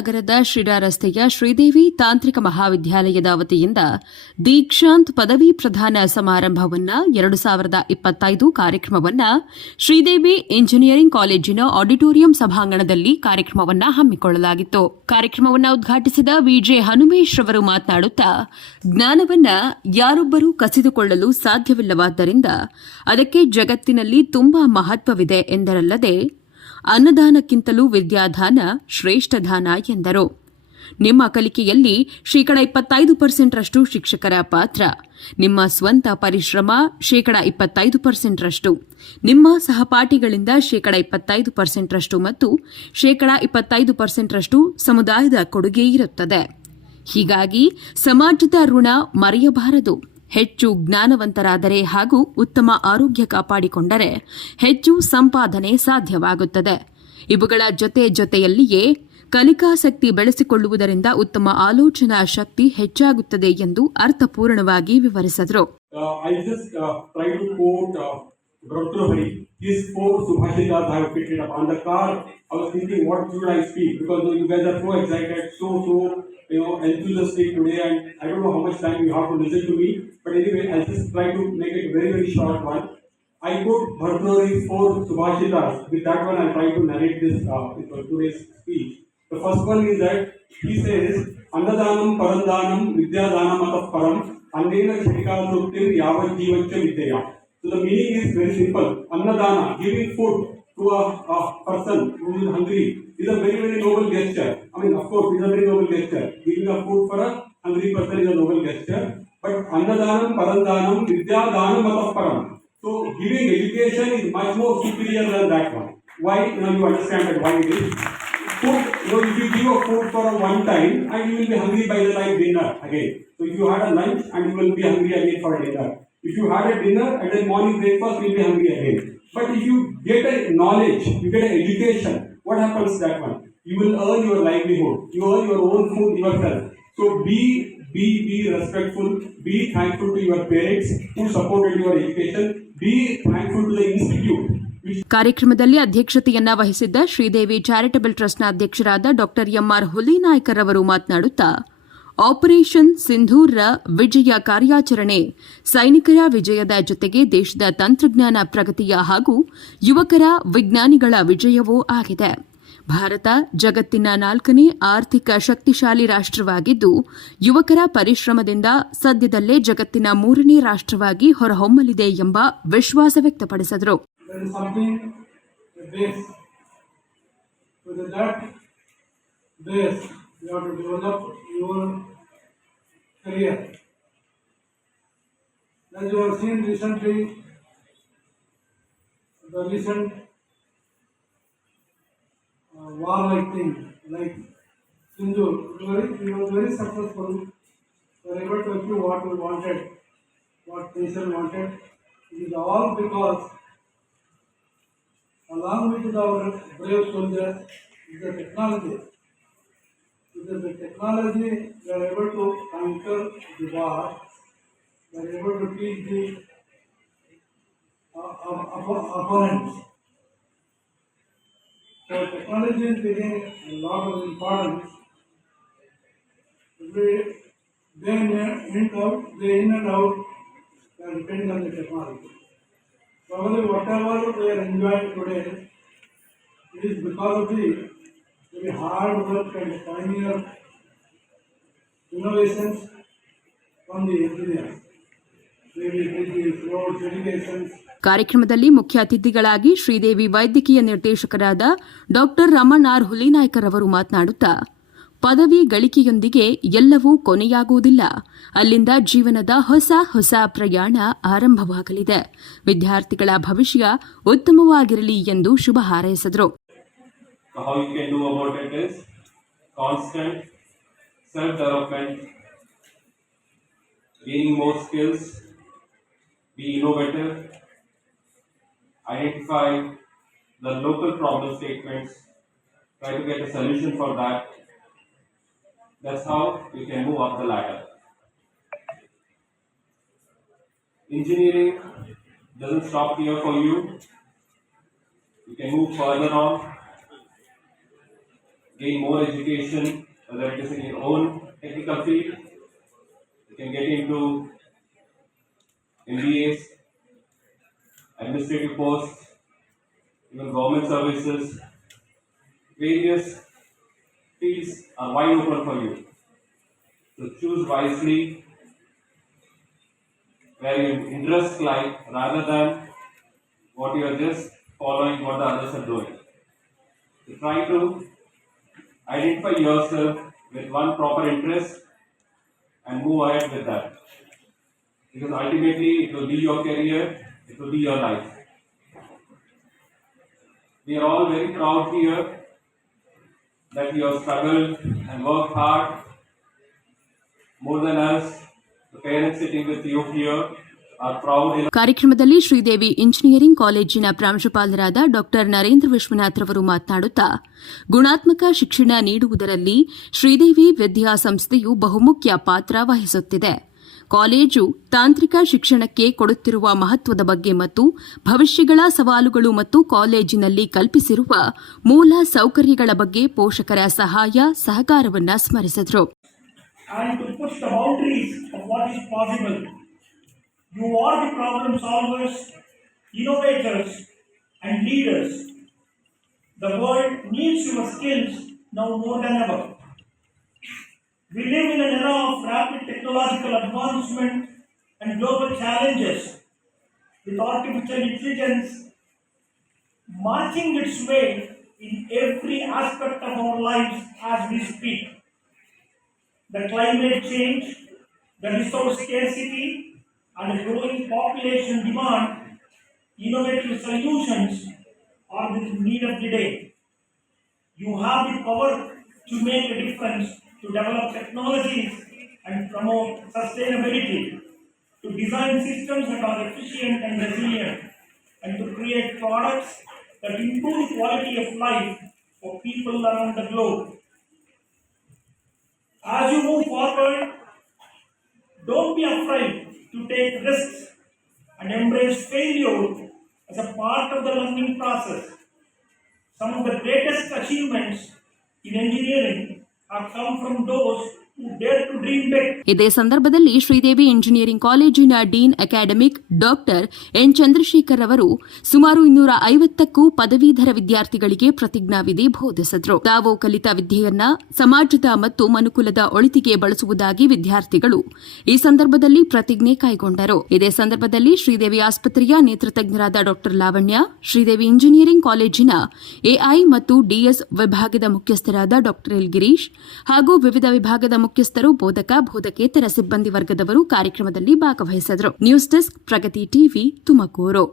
ನಗರದ ಶಿರಾ ರಸ್ತೆಯ ಶ್ರೀದೇವಿ ತಾಂತ್ರಿಕ ಮಹಾವಿದ್ಯಾಲಯದ ವತಿಯಿಂದ ದೀಕ್ಷಾಂತ್ ಪದವಿ ಪ್ರದಾನ ಸಮಾರಂಭವನ್ನು 2025 ಕಾರ್ಯಕ್ರಮವನ್ನು ಶ್ರೀದೇವಿ ಇಂಜಿನಿಯರಿಂಗ್ ಕಾಲೇಜಿನ ಆಡಿಟೋರಿಯಂ ಸಭಾಂಗಣದಲ್ಲಿ ಕಾರ್ಯಕ್ರಮವನ್ನು ಹಮ್ಮಿಕೊಳ್ಳಲಾಗಿತ್ತು. ಕಾರ್ಯಕ್ರಮವನ್ನು ಉದ್ಘಾಟಿಸಿದ ವಿಜೆ ಹನುಮೇಶ್ ರವರು ಮಾತನಾಡುತ್ತಾ, ಜ್ಞಾನವನ್ನು ಯಾರೊಬ್ಬರೂ ಕಸಿದುಕೊಳ್ಳಲು ಸಾಧ್ಯವಿಲ್ಲವಾದ್ದರಿಂದ ಅದಕ್ಕೆ ಜಗತ್ತಿನಲ್ಲಿ ತುಂಬಾ ಮಹತ್ವವಿದೆ ಎಂದರಲ್ಲದೆ ಅನ್ನದಾನಕ್ಕಿಂತಲೂ ವಿದ್ಯಾದಾನ ಶ್ರೇಷ್ಠ ದಾನ ಎಂದರು. ನಿಮ್ಮ ಕಲಿಕೆಯಲ್ಲಿ 25% ಶಿಕ್ಷಕರ ಪಾತ್ರ, ನಿಮ್ಮ ಸ್ವಂತ ಪರಿಶ್ರಮ 25% ನಿಮ್ಮ ಸಹಪಾಠಿಗಳಿಂದ 25% ಮತ್ತು 25% ಸಮುದಾಯದ ಕೊಡುಗೆ ಇರುತ್ತದೆ. ಹೀಗಾಗಿ ಸಮಾಜದ ಋಣ ಮರೆಯಬಾರದು. ಹೆಚ್ಚು ಜ್ಞಾನವಂತರಾದರೆ ಹಾಗೂ ಉತ್ತಮ ಆರೋಗ್ಯ ಕಾಪಾಡಿಕೊಂಡರೆ ಹೆಚ್ಚು ಸಂಪಾದನೆ ಸಾಧ್ಯವಾಗುತ್ತದೆ. ಇವುಗಳ ಜೊತೆಯಲ್ಲಿಯೇ ಕಲಿಕಾಸಕ್ತಿ ಬೆಳೆಸಿಕೊಳ್ಳುವುದರಿಂದ ಉತ್ತಮ ಆಲೋಚನಾ ಶಕ್ತಿ ಹೆಚ್ಚಾಗುತ್ತದೆ ಎಂದು ಅರ್ಥಪೂರ್ಣವಾಗಿ ವಿವರಿಸಿದರು. These 4 Subhashitas I have fitted up on the car. I was thinking, what should I speak? Because you guys are so excited, so enthusiastic today, and I don't know how much time you have to listen to me. But anyway, I'll just try to make it very, very short one. I put Bhartrhari's 4 Subhashitas. With that one, I'll try to narrate this today's speech. The first one is that he says, Annadanam Parandanam Vidyadanam Atah Param Annena Shikha Suktir Yavat Jivancha Vidya. So the meaning is very simple. Annadana, giving food to a person who is hungry, is a very, very noble gesture. I mean, of course, it's a very noble gesture. Giving a food for a hungry person is a noble gesture. But Annadanam, Parandanam, Vidyadanam Atah Param. So giving education is much more superior than that one. Why? You understand that why it is. Food, if you give a food for a one time, and you will be hungry by the time dinner again. So if you had a lunch and you will be hungry again for dinner. If you had a dinner and then morning breakfast, you will be hungry again. But if you get a knowledge, you get an education, what happens that one? You will earn your livelihood. You earn your own food yourself. So be respectful. Be thankful to your parents who supported your education. Be thankful to the institute. ಕಾರ್ಯಕ್ರಮದಲ್ಲಿ ಅಧ್ಯಕ್ಷತೆಯನ್ನ ವಹಿಸಿದ್ದ Sridevi charitable ಟ್ರಸ್ಟ್ನ ಅಧ್ಯಕ್ಷರಾದ ಡಾ M R Hulinaikar ಅವರು ಮಾತನಾಡುತ್ತಾ, operation ಸಿಂಧೂರ್ರ ವಿಜಯ ಕಾರ್ಯಾಚರಣೆ ಸೈನಿಕರ ವಿಜಯದ ಜೊತೆಗೆ ದೇಶದ ತಂತ್ರಜ್ಞಾನ ಪ್ರಗತಿಯ ಹಾಗೂ ಯುವಕರ ವಿಜ್ಞಾನಿಗಳ ವಿಜಯವೂ ಆಗಿದೆ. ಭಾರತ ಜಗತ್ತಿನ 4ನೇ ಆರ್ಥಿಕ ಶಕ್ತಿಶಾಲಿ ರಾಷ್ಟ್ರವಾಗಿದ್ದು, ಯುವಕರ ಪರಿಶ್ರಮದಿಂದ ಸದ್ಯದಲ್ಲೇ ಜಗತ್ತಿನ 3ನೇ ರಾಷ್ಟ್ರವಾಗಿ ಹೊರಹೊಮ್ಮಲಿದೆ ಎಂಬ ವಿಶ್ವಾಸ ವ್ಯಕ್ತಪಡಿಸಿದರು. You have to develop your career. As you have seen recently, the recent war-like thing, like Sindoor, it was very successful. We were able to achieve what we wanted, what nation wanted. It is all because, along with our brave soldiers, is the technology. With the technology, we are able to conquer the war. We are able to teach the opponents. So technology is taking a lot of importance. Day in and out, they are depending on the technology. Probably whatever we are enjoying today, it is because of the very hard work and pioneer innovations from the engineers. ಕಾರ್ಯಕ್ರಮದಲ್ಲಿ ಮುಖ್ಯ ಅತಿಥಿಗಳಾಗಿ ಶ್ರೀದೇವಿ ವೈದ್ಯಕೀಯ ನಿರ್ದೇಶಕರಾದ ಡಾ Raman R Hulinaikar ಅವರು ಮಾತನಾಡುತ್ತಾ, ಪದವಿ ಗಳಿಕೆಯೊಂದಿಗೆ ಎಲ್ಲವೂ ಕೊನೆಯಾಗುವುದಿಲ್ಲ. ಅಲ್ಲಿಂದ ಜೀವನದ ಹೊಸ ಪ್ರಯಾಣ ಆರಂಭವಾಗಲಿದೆ. ವಿದ್ಯಾರ್ಥಿಗಳ ಭವಿಷ್ಯ ಉತ್ತಮವಾಗಿರಲಿ ಎಂದು ಶುಭ ಹಾರೈಸಿದರು. How you can do about it is constant self-development, gaining more skills, be innovative, identify the local problem statements, try to get a solution for that. That's how you can move up the ladder. Engineering doesn't stop here for you. You can move further on. gain more education, whether it is in your own technical field. You can get into MBAs, administrative posts, even government services. Various fields are wide open for you. So choose wisely where your interests lie rather than what you are just following what the others are doing. So try to identify yourself with one proper interest and move ahead with that. Because ultimately it will be your career, it will be your life. We are all very proud here that you have struggled and worked hard more than us. The parents sitting with you here are proud enough. ಕಾರ್ಯಕ್ರಮದಲ್ಲಿ Sridevi engineering ಕಾಲೇಜಿನ ಪ್ರಾಂಶುಪಾಲರಾದ ಡಾ ನರೇಂದ್ರ ವಿಶ್ವನಾಥ್ ರವರು ಮಾತನಾಡುತ್ತಾ ಗುಣಾತ್ಮಕ ಶಿಕ್ಷಣ ನೀಡುವುದರಲ್ಲಿ ಶ್ರೀದೇವಿ ವಿದ್ಯಾಸಂಸ್ಥೆಯು ಬಹುಮುಖ್ಯ ಪಾತ್ರ ವಹಿಸುತ್ತಿದೆ. ಕಾಲೇಜು ತಾಂತ್ರಿಕ ಶಿಕ್ಷಣಕ್ಕೆ ಕೊಡುತ್ತಿರುವ ಮಹತ್ವದ ಬಗ್ಗೆ ಮತ್ತು ಭವಿಷ್ಯಗಳ ಸವಾಲುಗಳು ಮತ್ತು ಕಾಲೇಜಿನಲ್ಲಿ ಕಲ್ಪಿಸಿರುವ ಮೂಲ ಸೌಕರ್ಯಗಳ ಬಗ್ಗೆ ಪೋಷಕರ ಸಹಾಯ ಸಹಕಾರವನ್ನು ಸ್ಮರಿಸಿದರು. And to push the boundaries of what is possible. You are the problem solvers, innovators, and leaders. The world needs your skills now more than ever. We live in an era of rapid technological advancement and global challenges, with artificial intelligence marching its way in every aspect of our lives as we speak. The climate change, the resource scarcity, and the growing population demand innovative solutions are the need of the day. You have the power to make a difference, to develop technologies and promote sustainability, to design systems that are efficient and resilient, and to create products that improve the quality of life for people around the globe. As you move forward, don't be afraid to take risks and embrace failure as a part of the learning process. Some of the greatest achievements in engineering have come from those who dare to dream big. ಇದೇ ಸಂದರ್ಭದಲ್ಲಿ Sridevi engineering ಕಾಲೇಜಿನ dean academic doctor N Chandrashekhar ಅವರು ಸುಮಾರು 250ಕ್ಕೂ ಪದವೀಧರ ವಿದ್ಯಾರ್ಥಿಗಳಿಗೆ ಪ್ರತಿಜ್ಞಾವಿಧಿ ಬೋಧಿಸಿದರು. ತಾವು ಕಲಿತ ವಿದ್ಯೆಯನ್ನ ಸಮಾಜದ ಮತ್ತು ಮನುಕುಲದ ಒಳಿತಿಗೆ ಬಳಸುವುದಾಗಿ ವಿದ್ಯಾರ್ಥಿಗಳು ಈ ಸಂದರ್ಭದಲ್ಲಿ ಪ್ರತಿಜ್ಞೆ ಕೈಗೊಂಡರು. ಇದೇ ಸಂದರ್ಭದಲ್ಲಿ ಶ್ರೀದೇವಿ ಆಸ್ಪತ್ರೆಯ ನೇತೃತಜ್ಞರಾದ ಡಾಕ್ಟರ್ ಲಾವಣ್ಯ, ಶ್ರೀದೇವಿ ಇಂಜಿನಿಯರಿಂಗ್ ಕಾಲೇಜಿನ ಎಐ ಮತ್ತು ಡಿಎಸ್ ವಿಭಾಗದ ಮುಖ್ಯಸ್ಥರಾದ ಡಾಕ್ಟರ್ ಎಲ್ ಗಿರೀಶ್ ಹಾಗೂ ವಿವಿಧ ವಿಭಾಗದ ಮುಖ್ಯಸ್ಥರು, ಬೋಧಕೇತರ ಸಿಬ್ಬಂದಿ ವರ್ಗದವರು ಕಾರ್ಯಕ್ರಮದಲ್ಲಿ ಭಾಗವಹಿಸಿದರು. ನ್ಯೂಸ್ ಡೆಸ್ಕ್, ಪ್ರಗತಿ ಟಿವಿ, ತುಮಕೂರು.